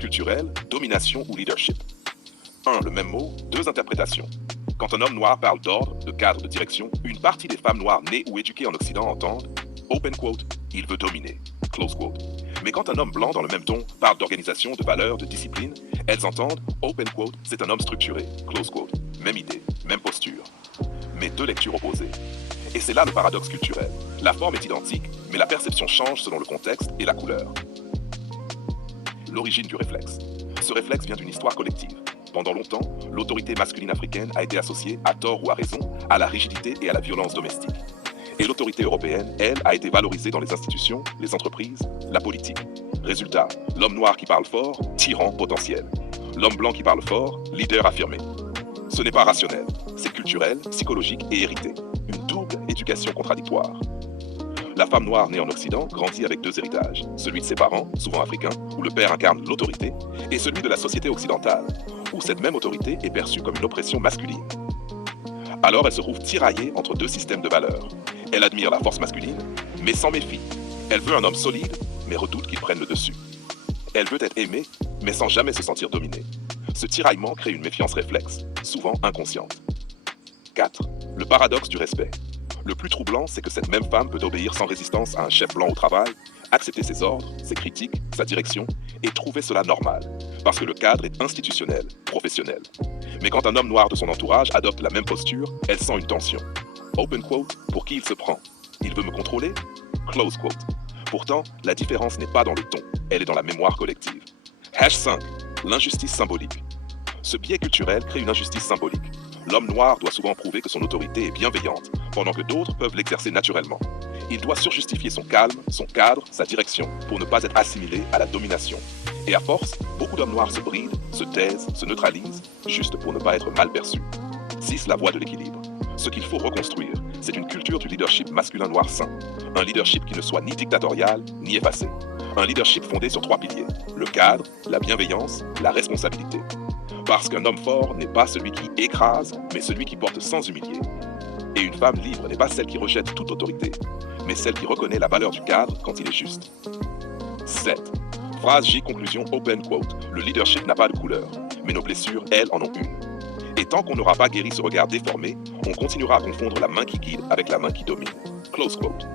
culturel, domination ou leadership. 1. Le même mot, deux interprétations. Quand un homme noir parle d'ordre, de cadre, de direction, une partie des femmes noires nées ou éduquées en Occident entendent open quote, il veut dominer, close quote. Mais quand un homme blanc dans le même ton parle d'organisation, de valeurs, de discipline, elles entendent open quote, c'est un homme structuré, close quote. Même idée, même posture. Mais deux lectures opposées. Et c'est là le paradoxe culturel. La forme est identique, mais la perception change selon le contexte et la couleur. L'origine du réflexe. Ce réflexe vient d'une histoire collective. Pendant longtemps, l'autorité masculine africaine a été associée, à tort ou à raison, à la rigidité et à la violence domestique. Et l'autorité européenne, elle, a été valorisée dans les institutions, les entreprises, la politique. Résultat, l'homme noir qui parle fort, tyran potentiel. L'homme blanc qui parle fort, leader affirmé. Ce n'est pas rationnel, c'est culturel, psychologique et hérité. Une double éducation contradictoire. La femme noire née en Occident grandit avec deux héritages, celui de ses parents, souvent africains, où le père incarne l'autorité, et celui de la société occidentale, où cette même autorité est perçue comme une oppression masculine. Alors elle se trouve tiraillée entre deux systèmes de valeurs. Elle admire la force masculine, mais s'en méfie. Elle veut un homme solide, mais redoute qu'il prenne le dessus. Elle veut être aimée, mais sans jamais se sentir dominée. Ce tiraillement crée une méfiance réflexe, souvent inconsciente. 4. Le paradoxe du respect. Le plus troublant, c'est que cette même femme peut obéir sans résistance à un chef blanc au travail, accepter ses ordres, ses critiques, sa direction, et trouver cela normal, parce que le cadre est institutionnel, professionnel. Mais quand un homme noir de son entourage adopte la même posture, elle sent une tension. Open quote, pour qui il se prend? Il veut me contrôler? Close quote. Pourtant, la différence n'est pas dans le ton, elle est dans la mémoire collective. #5. L'injustice symbolique. Ce biais culturel crée une injustice symbolique. L'homme noir doit souvent prouver que son autorité est bienveillante, pendant que d'autres peuvent l'exercer naturellement. Il doit surjustifier son calme, son cadre, sa direction, pour ne pas être assimilé à la domination. Et à force, beaucoup d'hommes noirs se brident, se taisent, se neutralisent, juste pour ne pas être mal perçus. 6. La voie de l'équilibre. Ce qu'il faut reconstruire, c'est une culture du leadership masculin noir sain. Un leadership qui ne soit ni dictatorial, ni effacé. Un leadership fondé sur 3 piliers. Le cadre, la bienveillance, la responsabilité. Parce qu'un homme fort n'est pas celui qui écrase, mais celui qui porte sans humilier. Et une femme libre n'est pas celle qui rejette toute autorité, mais celle qui reconnaît la valeur du cadre quand il est juste. 7. Phrase J conclusion open quote. Le leadership n'a pas de couleur, mais nos blessures, elles, en ont une. Et tant qu'on n'aura pas guéri ce regard déformé, on continuera à confondre la main qui guide avec la main qui domine. Close quote.